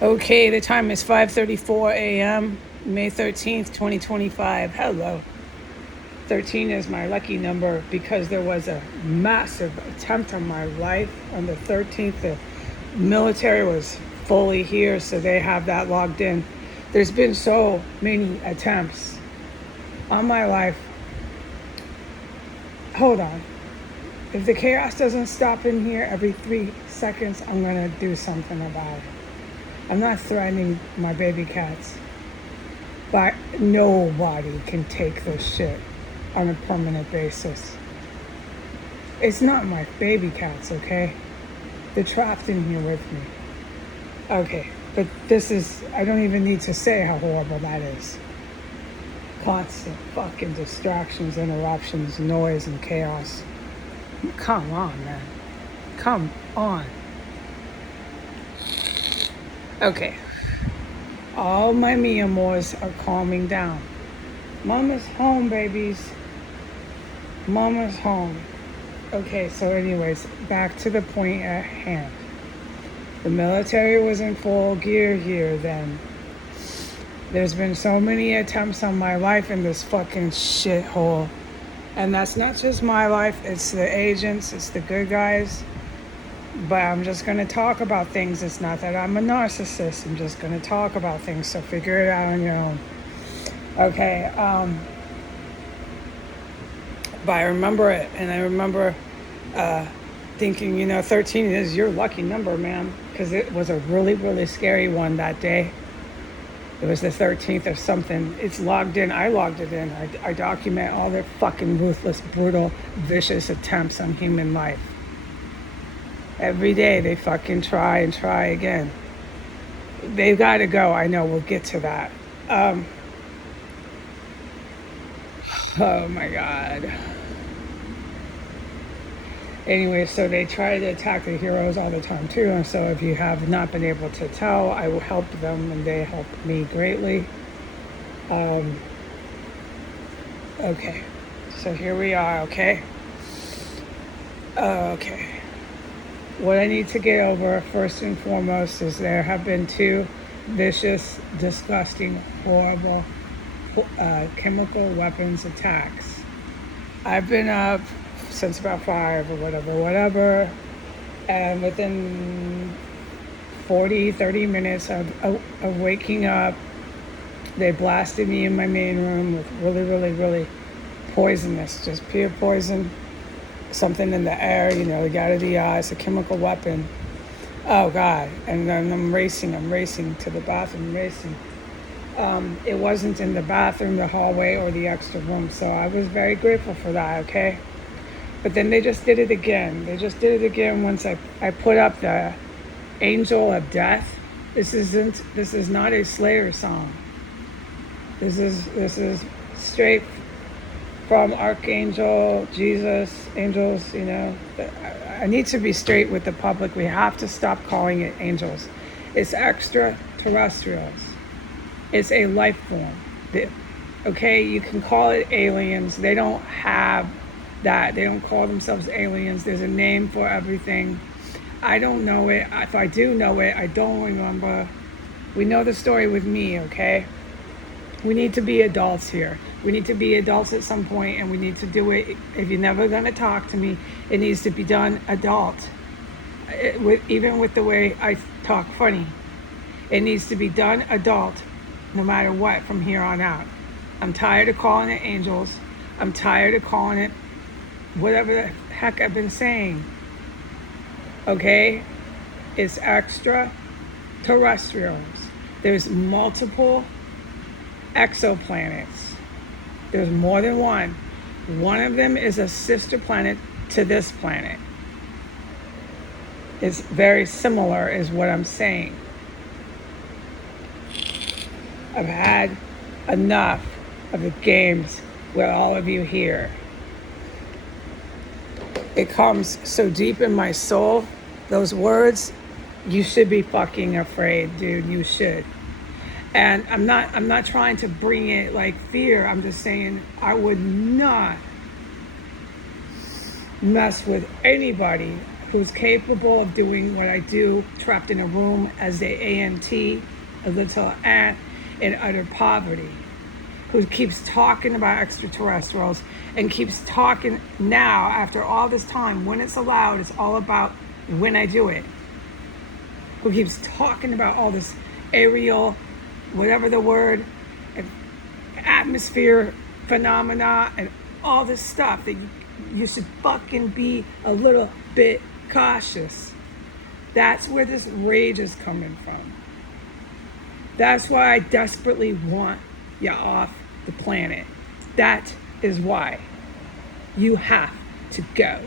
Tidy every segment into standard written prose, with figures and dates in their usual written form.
Okay, the time is 5:34 a.m., May 13th, 2025. Hello. 13 is my lucky number because there was a massive attempt on my life on the 13th. The military was fully here, so they have that logged in. There's been so many attempts on my life. Hold on. If the chaos doesn't stop in here every 3 seconds, I'm going to do something about it. I'm not threatening my baby cats, but nobody can take this shit on a permanent basis. It's not my baby cats, okay? They're trapped in here with me. Okay, but this is, I don't even need to say how horrible that is. Constant fucking distractions, interruptions, noise, and chaos. Come on, man. Come on. Okay. All my mi amors are calming down. Mama's home, babies. Mama's home. Okay, so anyways, back to the point at hand. The military was in full gear here then. There's been so many attempts on my life in this fucking shithole. And that's not just my life, it's the agents, it's the good guys. But I'm just going to talk about things. It's not that I'm a narcissist. I'm just going to talk about things. So figure it out on your own. Okay. But I remember it. And I remember thinking, 13 is your lucky number, man. Because it was a really, really scary one that day. It was the 13th or something. It's logged in. I logged it in. I document all their fucking ruthless, brutal, vicious attempts on human life. Every day they fucking try and try again. They've got to go. I know. We'll get to that. Oh my God. Anyway, so they try to attack the heroes all the time too. And so if you have not been able to tell, I will help them and they help me greatly. Okay. So here we are, okay? Okay. What I need to get over first and foremost is there have been 2 vicious, disgusting, horrible chemical weapons attacks. I've been up since about 5 or whatever, and within 30 minutes of waking up, they blasted me in my main room with really, really, really poisonous, just pure poison. Something in the air, the got of the eyes, a chemical weapon. Oh God. And then I'm racing to the bathroom, It wasn't in the bathroom, the hallway, or the extra room. So I was very grateful for that, okay? But then they just did it again. Once I put up the Angel of Death. This is not a Slayer song. This is straight from Archangel, Jesus, angels, I need to be straight with the public. We have to stop calling it angels. It's extraterrestrials. It's a life form. Okay, you can call it aliens. They don't have that. They don't call themselves aliens. There's a name for everything. I don't know it. If I do know it, I don't remember. We know the story with me, okay? We need to be adults here. We need to be adults at some point, and we need to do it. If you're never going to talk to me, it needs to be done adult. Even with the way I talk funny. It needs to be done adult, no matter what, from here on out. I'm tired of calling it angels. I'm tired of calling it whatever the heck I've been saying. Okay? It's extraterrestrials. There's multiple exoplanets. There's more than one. One of them is a sister planet to this planet. It's very similar is what I'm saying. I've had enough of the games with all of you here. It comes so deep in my soul. Those words, you should be fucking afraid, dude. You should. And I'm not trying to bring it like fear. I'm just saying I would not mess with anybody who's capable of doing what I do, trapped in a room as a ANT, a little ant, in utter poverty, who keeps talking about extraterrestrials and keeps talking now, after all this time, when it's allowed, it's all about when I do it, who keeps talking about all this aerial, whatever the word, atmosphere phenomena and all this stuff that you should fucking be a little bit cautious. That's where this rage is coming from. That's why I desperately want you off the planet. That is why you have to go.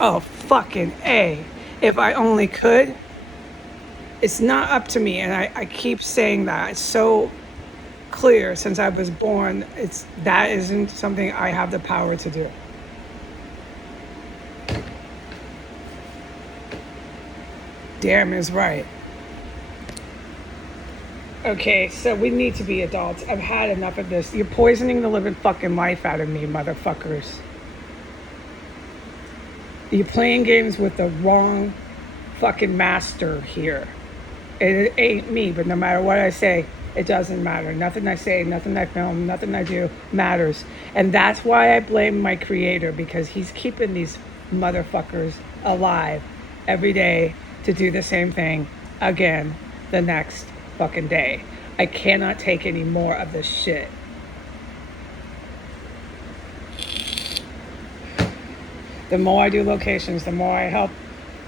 Oh, fucking A. If I only could. It's not up to me, and I keep saying that. It's so clear since I was born. That isn't something I have the power to do. Damn is right. Okay, so we need to be adults. I've had enough of this. You're poisoning the living fucking life out of me, motherfuckers. You're playing games with the wrong fucking master here. It ain't me, but no matter what I say, it doesn't matter. Nothing I say, nothing I film, nothing I do matters. And that's why I blame my creator, because he's keeping these motherfuckers alive every day to do the same thing again the next fucking day. I cannot take any more of this shit. The more I do locations, the more I help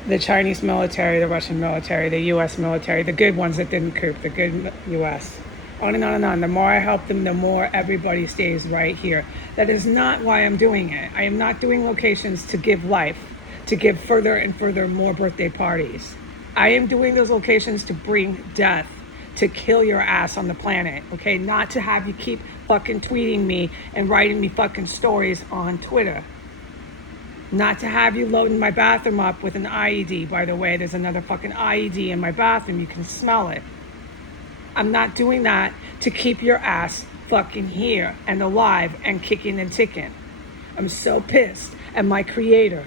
the Chinese military, the Russian military, the US military, the good ones that didn't coup, the good US. On and on and on. The more I help them, the more everybody stays right here. That is not why I'm doing it. I am not doing locations to give life, to give further and further more birthday parties. I am doing those locations to bring death, to kill your ass on the planet, okay? Not to have you keep fucking tweeting me and writing me fucking stories on Twitter. Not to have you loading my bathroom up with an IED. By the way, there's another fucking IED in my bathroom. You can smell it. I'm not doing that to keep your ass fucking here and alive and kicking and ticking. I'm so pissed at my creator.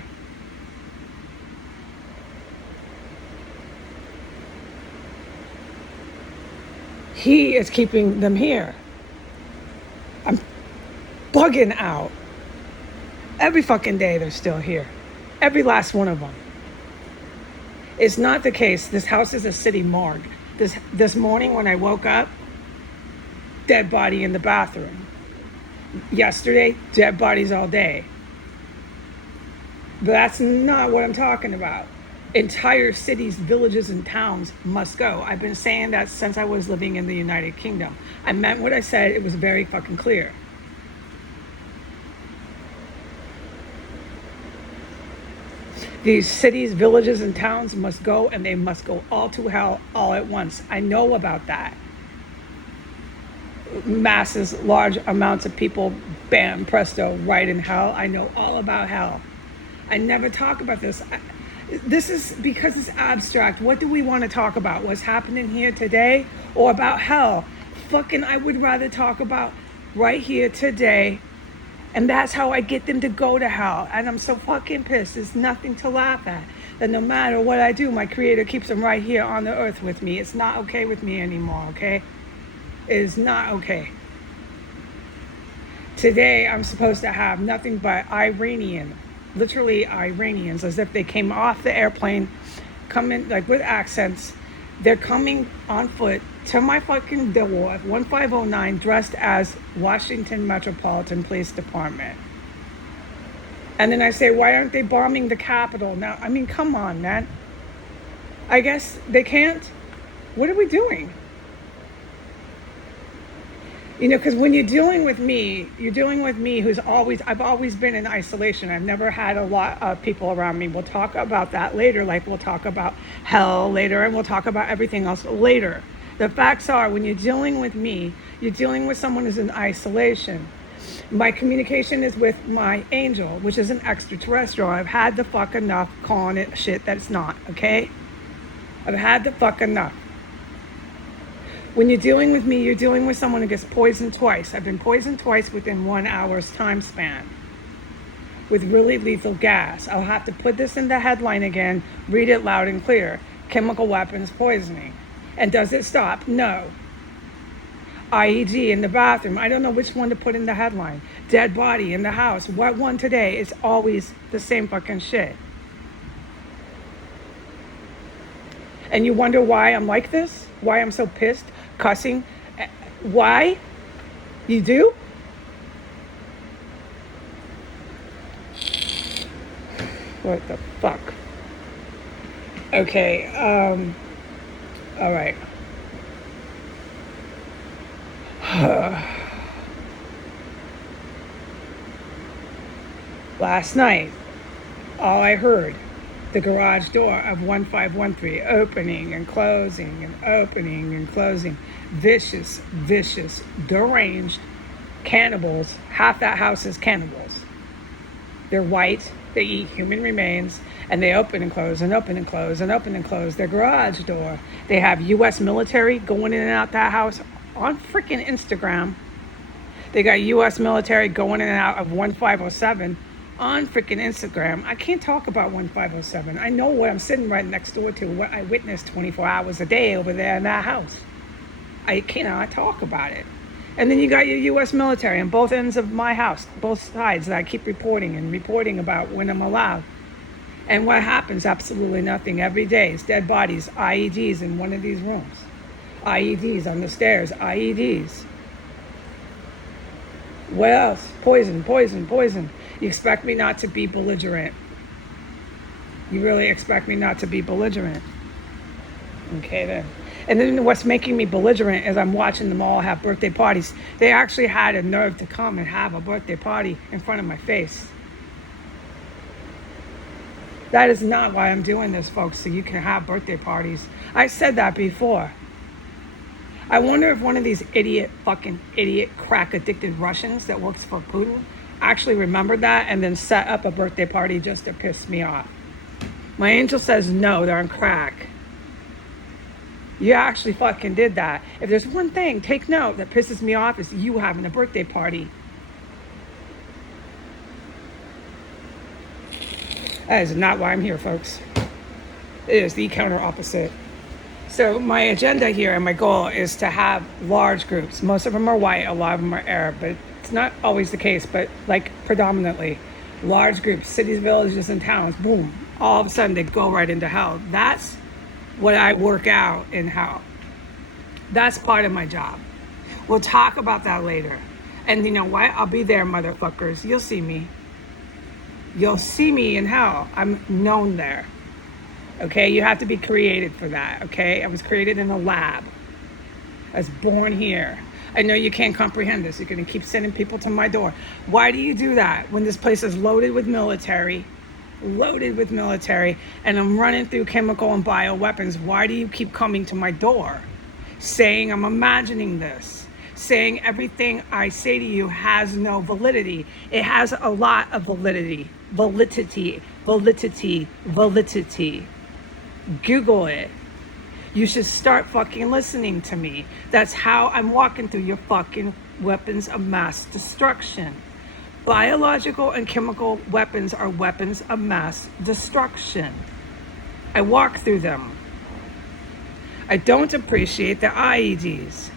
He is keeping them here. I'm bugging out. Every fucking day they're still here. Every last one of them. It's not the case. This house is a city morgue. This morning when I woke up, dead body in the bathroom. Yesterday, dead bodies all day. But that's not what I'm talking about. Entire cities, villages, and towns must go. I've been saying that since I was living in the United Kingdom. I meant what I said. It was very fucking clear. These cities, villages, and towns must go, and they must go all to hell all at once. I know about that. Masses, large amounts of people, bam, presto, right in hell. I know all about hell. I never talk about this. This is because it's abstract. What do we want to talk about? What's happening here today or about hell? Fucking, I would rather talk about right here today. And that's how I get them to go to hell. And I'm so fucking pissed. There's nothing to laugh at. That no matter what I do, my creator keeps them right here on the earth with me. It's not okay with me anymore, okay? It is not okay. Today, I'm supposed to have nothing but Iranian, literally Iranians, as if they came off the airplane, coming like with accents. They're coming on foot to my fucking door, 1509, dressed as Washington Metropolitan Police Department. And then I say, why aren't they bombing the Capitol now? I mean, come on, man. I guess they can't. What are we doing? You know, because when you're dealing with me I've always been in isolation. I've never had a lot of people around me. We'll talk about that later. Like we'll talk about hell later, and we'll talk about everything else later. The facts are, when you're dealing with me, you're dealing with someone who's in isolation. My communication is with my angel, which is an extraterrestrial. I've had the fuck enough calling it shit that's not, okay? I've had the fuck enough. When you're dealing with me, you're dealing with someone who gets poisoned twice. I've been poisoned twice within 1 hour's time span with really lethal gas. I'll have to put this in the headline again, read it loud and clear. Chemical weapons poisoning. And does it stop? No. IED in the bathroom. I don't know which one to put in the headline. Dead body in the house. What one today? It's always the same fucking shit. And you wonder why I'm like this? Why I'm so pissed, cussing? Why? You do? What the fuck? Okay, all right. Last night, all I heard, the garage door of 1513 opening and closing and opening and closing. Vicious, vicious, deranged cannibals. Half that house is cannibals. They're white, they eat human remains, and they open and close and open and close and open and close their garage door. They have U.S. military going in and out that house on freaking Instagram. They got U.S. military going in and out of 1507 on freaking Instagram. I can't talk about 1507. I know what I'm sitting right next door to, what I witnessed 24 hours a day over there in that house. I cannot talk about it. And then you got your U.S. military on both ends of my house, both sides, that I keep reporting about when I'm allowed. And what happens? Absolutely nothing. Every day it's dead bodies, IEDs in one of these rooms. IEDs on the stairs, IEDs. What else? Poison, poison, poison. You expect me not to be belligerent? You really expect me not to be belligerent? Okay then. And then what's making me belligerent is I'm watching them all have birthday parties. They actually had a nerve to come and have a birthday party in front of my face. That is not why I'm doing this, folks, so you can have birthday parties. I said that before. I wonder if one of these fucking idiot, crack-addicted Russians that works for Putin actually remembered that and then set up a birthday party just to piss me off. My angel says no, they're on crack. You actually fucking did that. If there's one thing, take note, that pisses me off is you having a birthday party. That is not why I'm here, folks. It is the counter opposite. So my agenda here and my goal is to have large groups. Most of them are white, a lot of them are Arab, but it's not always the case, but like predominantly. Large groups, cities, villages, and towns, boom. All of a sudden they go right into hell. That's what I work out in hell. That's part of my job. We'll talk about that later. And you know what? I'll be there, motherfuckers. You'll see me. You'll see me in hell. I'm known there. Okay, you have to be created for that, okay? I was created in a lab. I was born here. I know you can't comprehend this. You're gonna keep sending people to my door. Why do you do that when this place is loaded with military, and I'm running through chemical and bio weapons? Why do you keep coming to my door? Saying I'm imagining this. Saying everything I say to you has no validity. It has a lot of validity. Validity. Google it. You should start fucking listening to me. That's how I'm walking through your fucking weapons of mass destruction. Biological and chemical weapons are weapons of mass destruction. I walk through them. I don't appreciate the IEDs.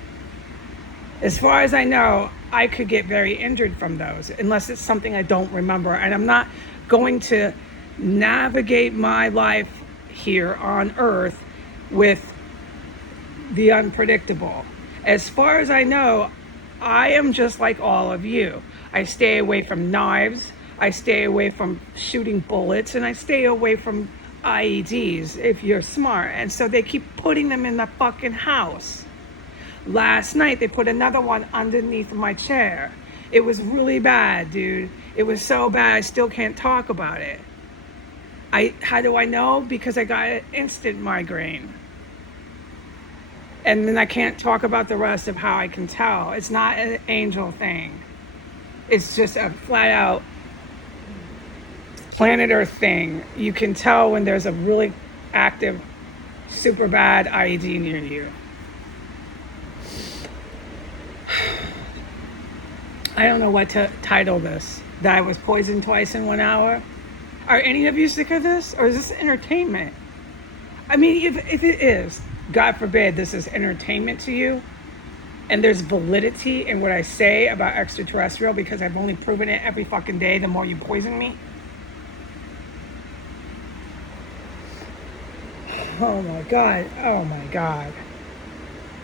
As far as I know, I could get very injured from those unless it's something I don't remember. And I'm not going to navigate my life here on Earth with the unpredictable. As far as I know, I am just like all of you. I stay away from knives, I stay away from shooting bullets, and I stay away from IEDs if you're smart. And so they keep putting them in the fucking house. Last night they put another one underneath my chair. It was really bad, dude. It was so bad I still can't talk about it. How do I know? Because I got an instant migraine. And then I can't talk about the rest of how I can tell. It's not an angel thing. It's just a flat out planet Earth thing. You can tell when there's a really active, super bad IED near you. I don't know what to title this. That I was poisoned twice in 1 hour. Are any of you sick of this? Or is this entertainment? I mean, if it is, God forbid this is entertainment to you, and there's validity in what I say about extraterrestrial because I've only proven it every fucking day the more you poison me. Oh my God. Oh my God.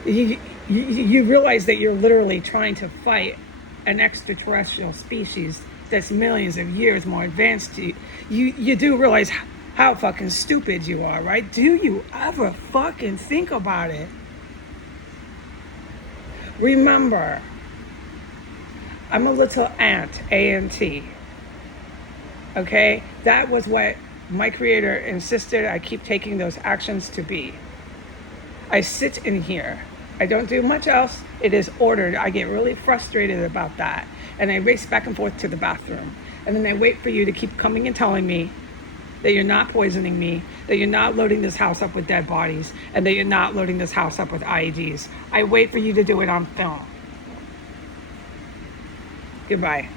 You realize that you're literally trying to fight an extraterrestrial species that's millions of years more advanced to you. You do realize how fucking stupid you are, right? Do you ever fucking think about it? Remember, I'm a little ant, A-N-T. Okay? That was what my creator insisted I keep taking those actions to be. I sit in here. I don't do much else. It is ordered. I get really frustrated about that. And I race back and forth to the bathroom. And then I wait for you to keep coming and telling me that you're not poisoning me, that you're not loading this house up with dead bodies, and that you're not loading this house up with IEDs. I wait for you to do it on film. Goodbye.